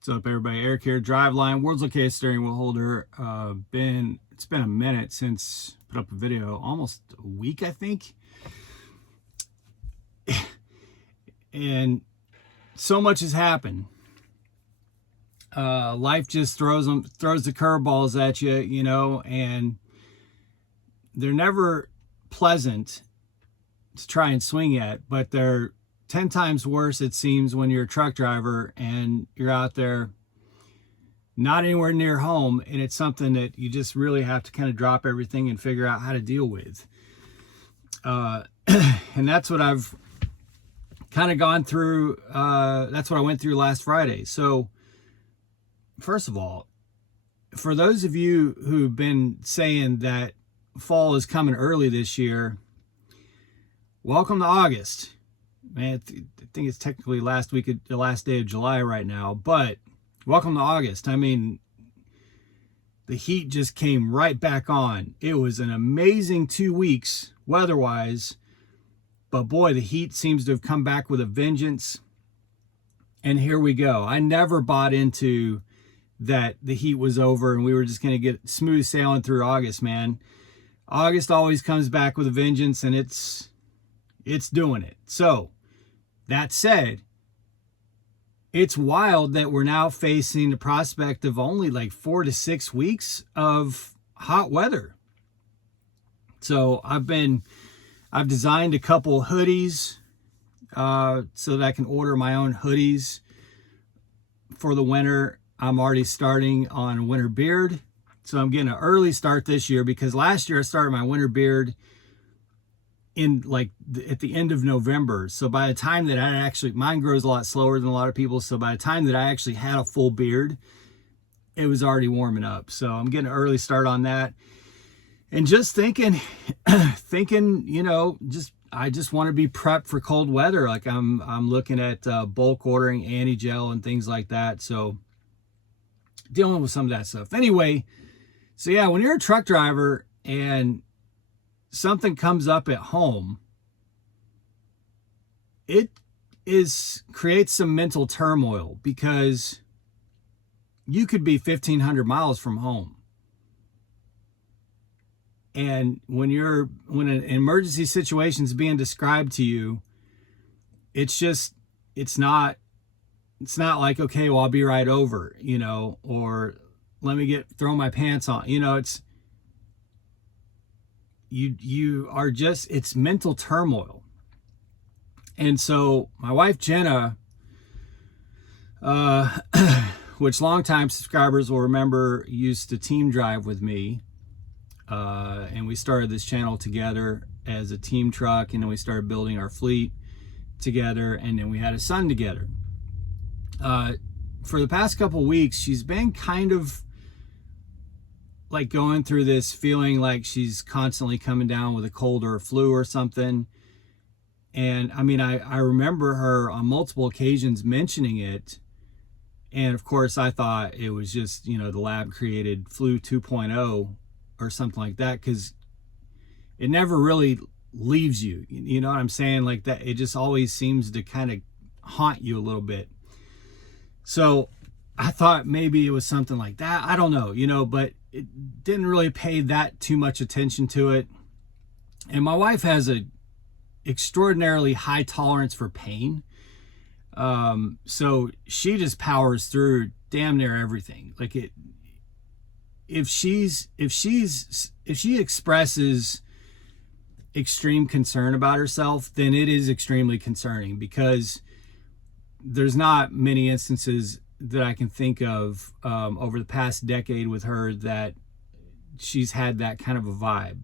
What's up, everybody? Eric here, Driveline, world's located steering wheel holder. It's been a minute since I put up a video, almost a week, I think. And so much has happened. Life just throws the curveballs at you, you know, and they're never pleasant to try and swing at, but they're 10 times worse, it seems, when you're a truck driver and you're out there not anywhere near home, and it's something that you just really have to kind of drop everything and figure out how to deal with. And that's what I've kind of gone through. That's what I went through last Friday. So first of all, for those of you who've been saying that fall is coming early this year, welcome to August. Man, I think it's technically the last day of July right now, but welcome to August. I mean, the heat just came right back on. It was an amazing 2 weeks weather-wise, but boy, the heat seems to have come back with a vengeance. And here we go. I never bought into that the heat was over and we were just going to get smooth sailing through August, man. August always comes back with a vengeance, and it's doing it. So, that said, it's wild that we're now facing the prospect of only like 4 to 6 weeks of hot weather. So I've designed a couple hoodies so that I can order my own hoodies for the winter. I'm already starting on winter beard. So I'm getting an early start this year because last year I started my winter beard in at the end of November. So by the time that mine grows a lot slower than a lot of people. So by the time that I actually had a full beard, it was already warming up. So I'm getting an early start on that. And just thinking, you know, I just want to be prepped for cold weather. Like I'm looking at bulk ordering anti-gel and things like that. So dealing with some of that stuff. Anyway, so yeah, when you're a truck driver and something comes up at home, it creates some mental turmoil because you could be 1,500 miles from home. And when an emergency situation is being described to you, it's not like, okay, well, I'll be right over, you know, or let me throw my pants on, you know, it's mental turmoil. And so my wife Jenna, which longtime subscribers will remember, used to team drive with me, and we started this channel together as a team truck, and then we started building our fleet together, and then we had a son together. For the past couple weeks, she's been kind of like going through this feeling like she's constantly coming down with a cold or a flu or something. And I mean, I remember her on multiple occasions mentioning it. And of course I thought it was just, you know, the lab created flu 2.0 or something like that, because it never really leaves you. You know what I'm saying? Like that, it just always seems to kind of haunt you a little bit. So I thought maybe it was something like that. I don't know, you know, but it didn't really pay that too much attention to it. And my wife has a extraordinarily high tolerance for pain. So she just powers through damn near everything. Like if she expresses extreme concern about herself, then it is extremely concerning, because there's not many instances that I can think of over the past decade with her that she's had that kind of a vibe.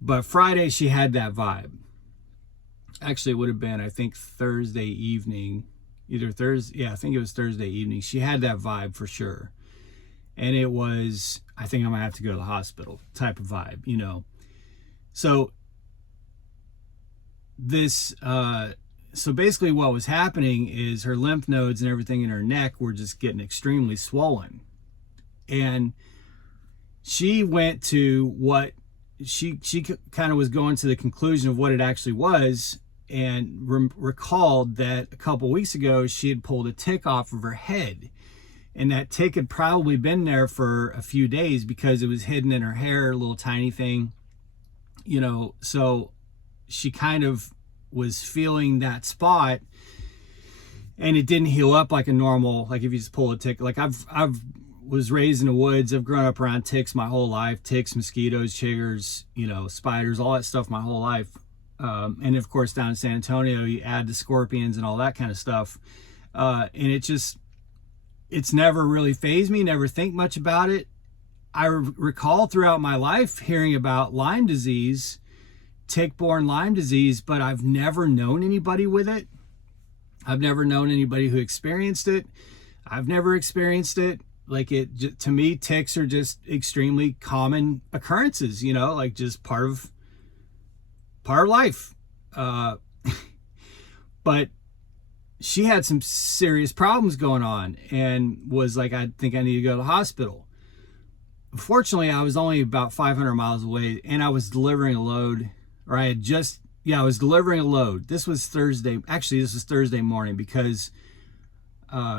But Friday she had that vibe. Actually, it would have been, I think, Thursday evening. I think it was Thursday evening. She had that vibe for sure. And it was, I think I'm gonna have to go to the hospital type of vibe, you know. So so basically what was happening is her lymph nodes and everything in her neck were just getting extremely swollen. And she went to what she kind of was going to the conclusion of what it actually was and recalled that a couple weeks ago she had pulled a tick off of her head, and that tick had probably been there for a few days because it was hidden in her hair, a little tiny thing, so she kind of was feeling that spot, and it didn't heal up like a normal, like if you just pull a tick. Like I've was raised in the woods. I've grown up around ticks my whole life. Ticks, mosquitoes, chiggers, spiders, all that stuff my whole life. And of course down in San Antonio, you add the scorpions and all that kind of stuff. And it's never really fazed me, never think much about it. I recall throughout my life hearing about Lyme disease, tick-borne Lyme disease, but I've never known anybody with it. I've never known anybody who experienced it. I've never experienced it. Like to me, ticks are just extremely common occurrences, like just part of life. But she had some serious problems going on and was like, I think I need to go to the hospital. Fortunately, I was only about 500 miles away, and I was delivering a load, or I was delivering a load. This was Thursday. Actually, this was Thursday morning, because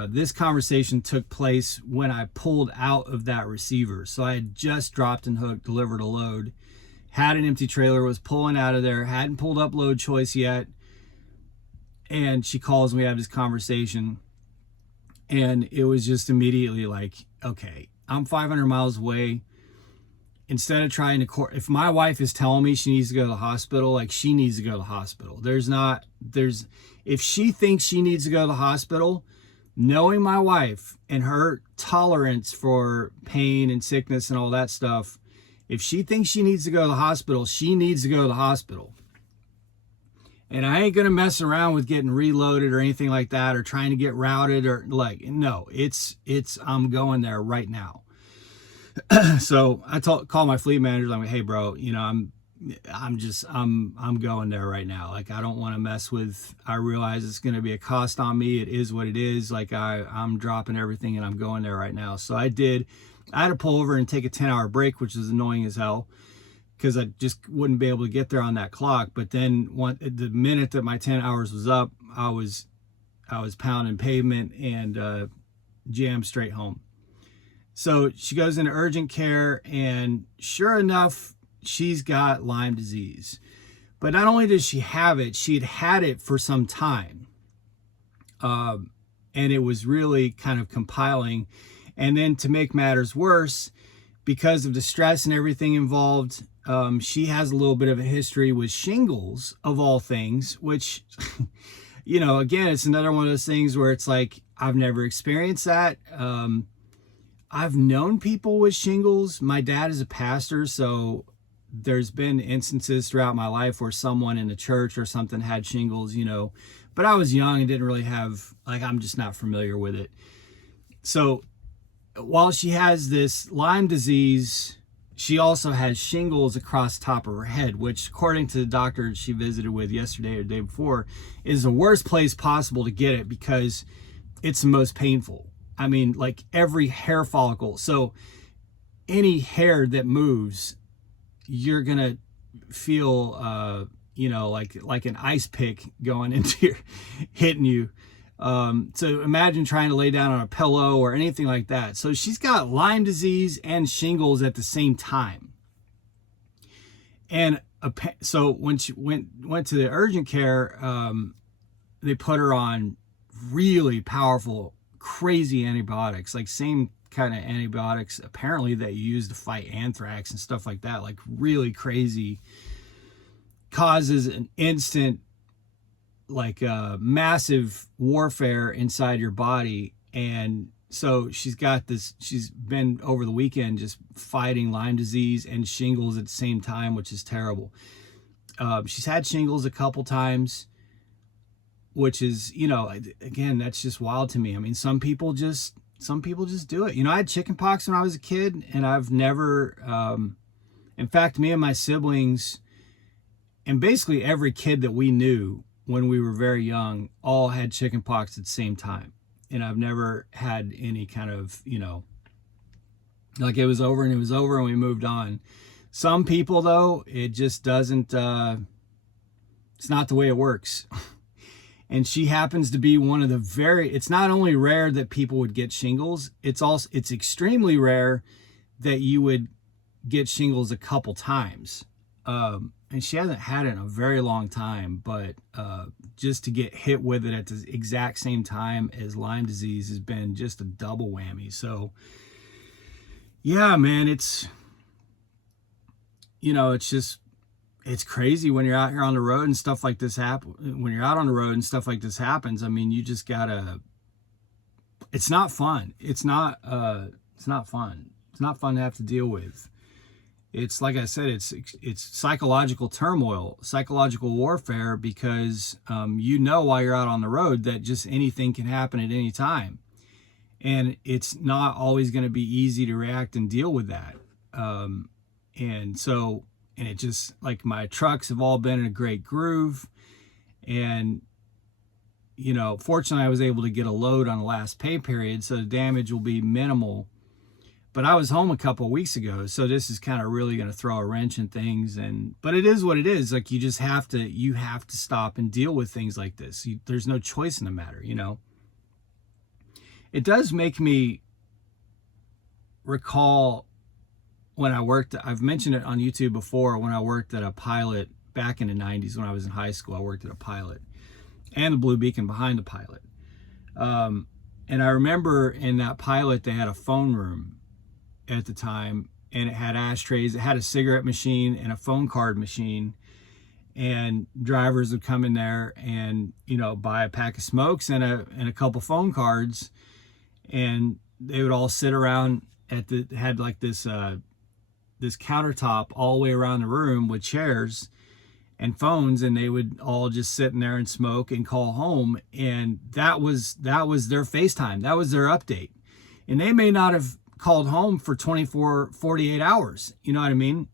this conversation took place when I pulled out of that receiver. So I had just dropped and hooked, delivered a load, had an empty trailer, was pulling out of there, hadn't pulled up load choice yet. And she calls me, we have this conversation, and it was just immediately like, okay, I'm 500 miles away. Instead of trying to, if my wife is telling me she needs to go to the hospital, like, she needs to go to the hospital. If she thinks she needs to go to the hospital, knowing my wife and her tolerance for pain and sickness and all that stuff, if she thinks she needs to go to the hospital, she needs to go to the hospital. And I ain't going to mess around with getting reloaded or anything like that, or trying to get routed, or no, I'm going there right now. So I called my fleet manager. I'm like, hey bro, I'm going there right now. Like, I don't want to mess with, I realize it's going to be a cost on me. It is what it is. Like, I'm dropping everything and I'm going there right now. So I did. I had to pull over and take a 10-hour break, which was annoying as hell, because I just wouldn't be able to get there on that clock. But then the minute that my 10 hours was up, I was pounding pavement and jammed straight home. So she goes into urgent care, and sure enough, she's got Lyme disease. But not only did she have it, she had it for some time. And it was really kind of compiling. And then to make matters worse, because of the stress and everything involved, she has a little bit of a history with shingles, of all things, which, again, it's another one of those things where it's like, I've never experienced that. I've known people with shingles. My dad is a pastor, so there's been instances throughout my life where someone in the church or something had shingles, but I was young and didn't really have, I'm just not familiar with it. So while she has this Lyme disease, she also has shingles across the top of her head, which, according to the doctor she visited with yesterday or the day before, is the worst place possible to get it because it's the most painful. I mean, like, every hair follicle. So any hair that moves, you're going to feel, like an ice pick going into hitting you. So imagine trying to lay down on a pillow or anything like that. So she's got Lyme disease and shingles at the same time. And so when she went to the urgent care, they put her on really powerful, crazy antibiotics, like same kind of antibiotics apparently that you use to fight anthrax and stuff like that, like really causes an instant, massive warfare inside your body. And so she's been over the weekend just fighting Lyme disease and shingles at the same time, which is terrible. She's had shingles a couple times, which is, again, that's just wild to me. I mean, some people just do it. I had chickenpox when I was a kid, and I've never, in fact, me and my siblings, and basically every kid that we knew when we were very young, all had chickenpox at the same time. And I've never had any kind of, like, it was over and we moved on. Some people, though, it just doesn't, It's not the way it works. And she happens to be one of the it's not only rare that people would get shingles, it's extremely rare that you would get shingles a couple times. And she hasn't had it in a very long time, but just to get hit with it at the exact same time as Lyme disease has been just a double whammy. So yeah, man, it's crazy when you're out here on the road and stuff like this when you're out on the road and stuff like this happens. I mean, you just gotta, it's not fun. It's not fun. It's not fun to have to deal with. It's like I said, it's psychological turmoil, psychological warfare, because while you're out on the road that just anything can happen at any time. And it's not always going to be easy to react and deal with that. And it just, like, my trucks have all been in a great groove. And, fortunately I was able to get a load on the last pay period, so the damage will be minimal. But I was home a couple of weeks ago, so this is kind of really going to throw a wrench in things. But it is what it is. Like, you have to stop and deal with things like this. There's no choice in the matter, It does make me recall when I worked, I've mentioned it on YouTube before, when I worked at a pilot back in the 90s when I was in high school. I worked at a pilot and the Blue Beacon behind the pilot. And I remember in that pilot, they had a phone room at the time, and it had ashtrays, it had a cigarette machine and a phone card machine, and drivers would come in there and buy a pack of smokes and a couple phone cards, and they would all sit around had like this countertop all the way around the room with chairs and phones, and they would all just sit in there and smoke and call home. And that was their FaceTime, that was their update. And they may not have called home for 24, 48 hours. You know what I mean?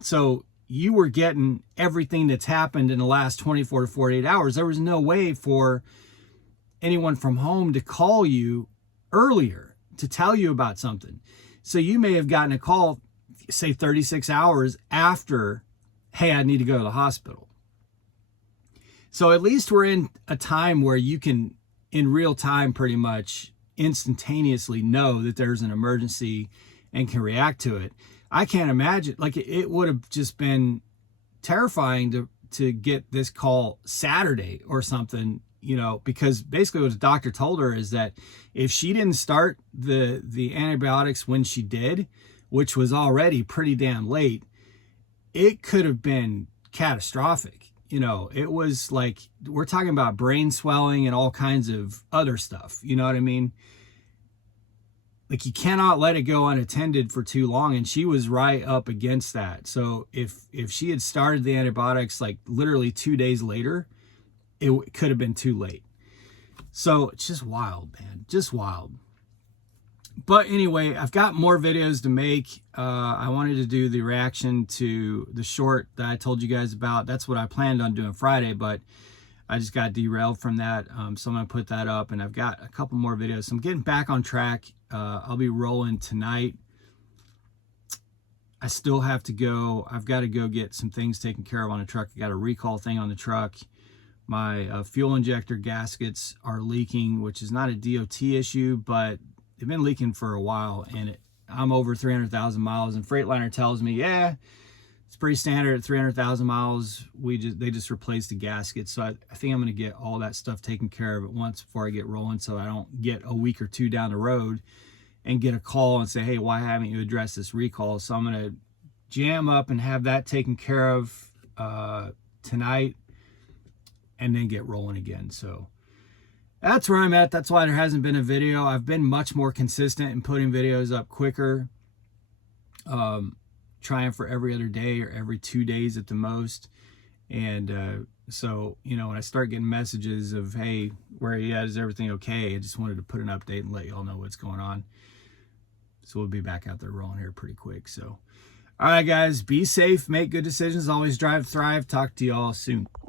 So you were getting everything that's happened in the last 24 to 48 hours. There was no way for anyone from home to call you earlier to tell you about something. So you may have gotten a call, say 36 hours after, hey, I need to go to the hospital. So at least we're in a time where you can, in real time, pretty much instantaneously know that there's an emergency and can react to it. I can't imagine, like, it would have just been terrifying to get this call Saturday or something, because basically what the doctor told her is that if she didn't start the antibiotics when she did, which was already pretty damn late, it could have been catastrophic. It was like, we're talking about brain swelling and all kinds of other stuff. You know what I mean? Like, you cannot let it go unattended for too long. And she was right up against that. So if she had started the antibiotics like literally 2 days later, it could have been too late. So it's just wild, man, just wild. But anyway, I've got more videos to make. I wanted to do the reaction to the short that I told you guys about. That's what I planned on doing Friday, but I just got derailed from that. So I'm going to put that up, and I've got a couple more videos. So I'm getting back on track. I'll be rolling tonight. I still have to go. I've got to go get some things taken care of on the truck. I got a recall thing on the truck. My fuel injector gaskets are leaking, which is not a DOT issue, but they've been leaking for a while, and I'm over 300,000 miles, and Freightliner tells me, yeah, it's pretty standard at 300,000 miles. They just replaced the gasket. So I think I'm going to get all that stuff taken care of at once before I get rolling, so I don't get a week or two down the road and get a call and say, hey, why haven't you addressed this recall? So I'm going to jam up and have that taken care of tonight, and then get rolling again. So that's where I'm at. That's why there hasn't been a video. I've been much more consistent in putting videos up quicker. Trying for every other day or every 2 days at the most. And so, when I start getting messages of, hey, where are you at? Is everything okay? I just wanted to put an update and let y'all know what's going on. So we'll be back out there rolling here pretty quick. So, all right, guys, be safe, make good decisions, always drive, thrive. Talk to y'all soon.